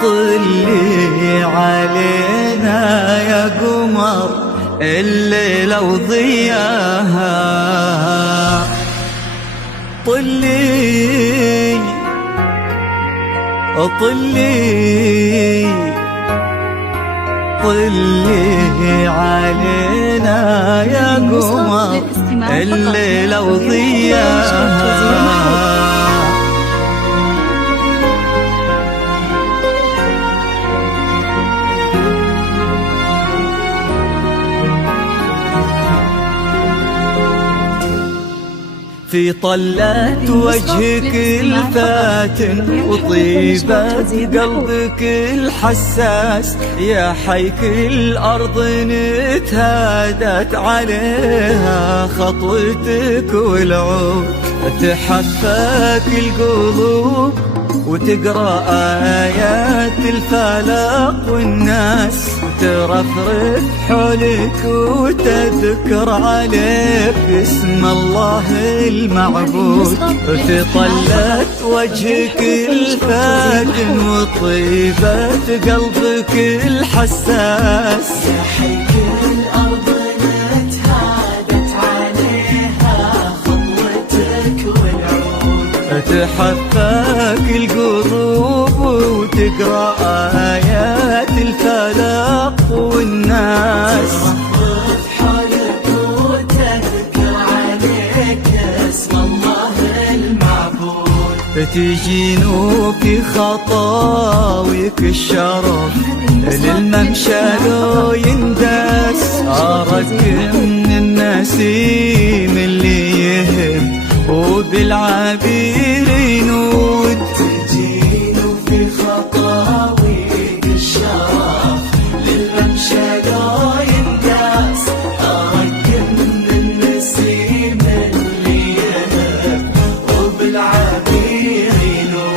طلي علينا يا قمر الليلة وضياها، طلي طلي طلي علينا يا قمر الليلة وضياها. في طلة وجهك الفاتن وطيبة قلبك الحساس، يا حيك الأرض نتهادت عليها خطوتك والعود، تحفاك القلوب وتقرأ آيات الفلق، والناس ترفرف حولك وتذكر عليك اسم الله المعبود. في طلة وجهك الفاتن وطيبة قلبك الحساس، يا حيك الأرض نتهادت عليها خطوتك والعود، تحفاك القلوب وتقرأ آيات الفلق، والناس ترفرف حولك وتذكر عليك اسم الله المعبود. تجينوك خطاويك الشرف للممشى لو ينداس، أرق من النسيم اللي يهم وبالعبير ينود. تجينو في خطاويك الشرف للممشى لو ينداس، أرق من النسيم اللي يهب وبالعبير ينود.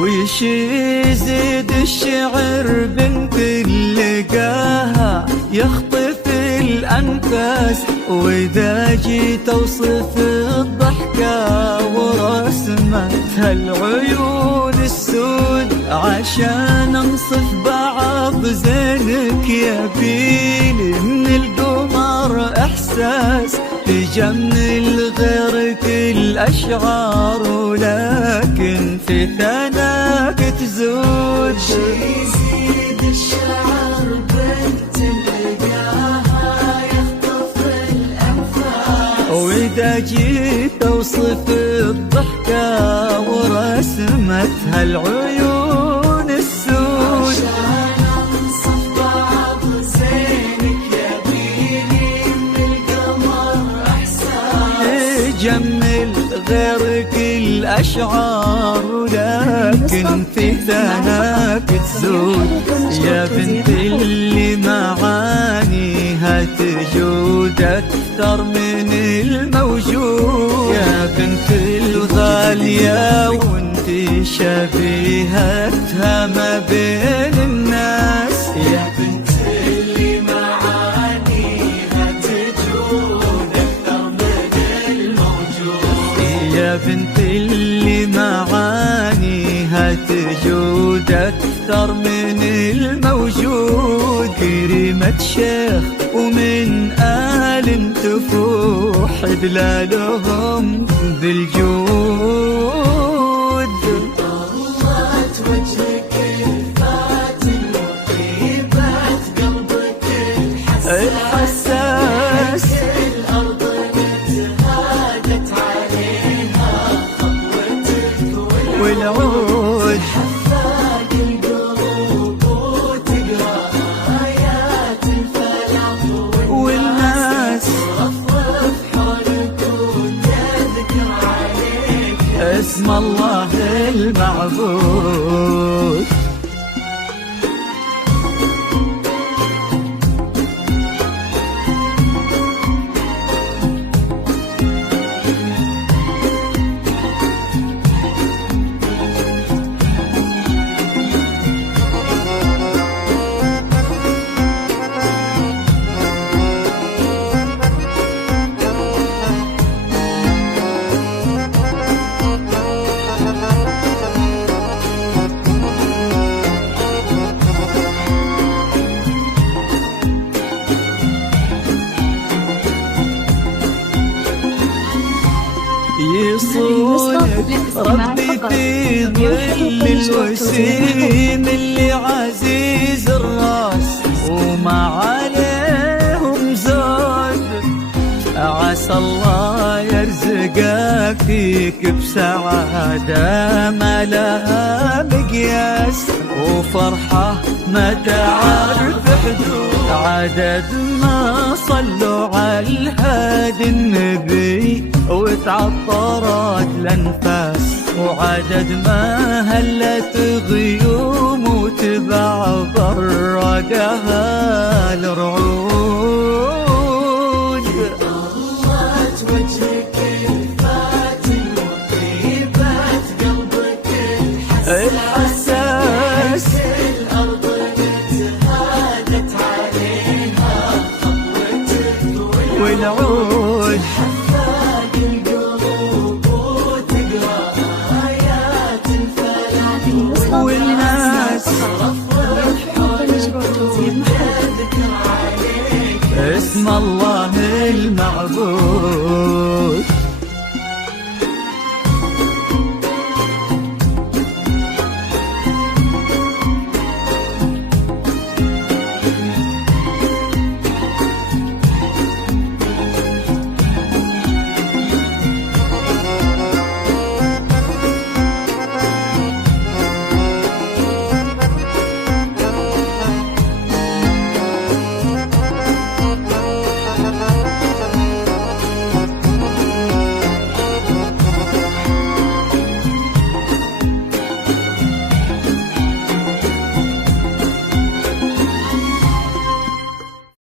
ويش يزيد الشعر بنت اللقاها يخطف الأنفاس، وإذا جيت أوصف الضحكة ورسمتها العيون السود، عشان أنصف بعض زينك يبيلي من القمر إحساس، تجمل غيرك الأشعار ولكن في ثناك تزود. يزيد الشعر بنت لقاها يخطف الأنفاس، وإذا جيت أوصف الضحكة ورسمتها العيون السود، عشان أنصف بعض زينك يبيلي من القمر إحساس، جمل غيرك الأشعار لكن في ثناك تزود. يا بنت اللي معانيها تجود أكثر من الموجود، يا بنت الغالية وانت شبيهتها ما بين الناس، يا بنت اللي معانيها تجود أكثر من الموجود. يا بنت اللي معانيها تجود أكثر من الموجود، كريمة شيخ ومن آل تفوح دلالهم بالجود. طلت وجهك الفاتن وطيبة قلبك الحساس، الأرض نتهادت عليها خطوتك والعود، حفاك القلوب وتقرأ آيات الفلق، والناس اسم الله المعبود. يصونك ربي في ظل الوسيم اللي عزيز الراس وما عليهم زود. عسى الله يرزقك فيك بسعادة ما لها مقياس، وفرحة ما تعرف حدود. عدد ما صلوا على الهادي النبي وتعطرت الانفاس، وعدد ما هلت غيوم وتبع برقها الرعود. طلعت وجهك الفاتن وطيبت قلبك الحساس، الأرض نتهادت عليها خطوتك والعود حفاك القلوب وتقرأ آيات الفلاح والناس يذكر عليك اسم الله المعبود.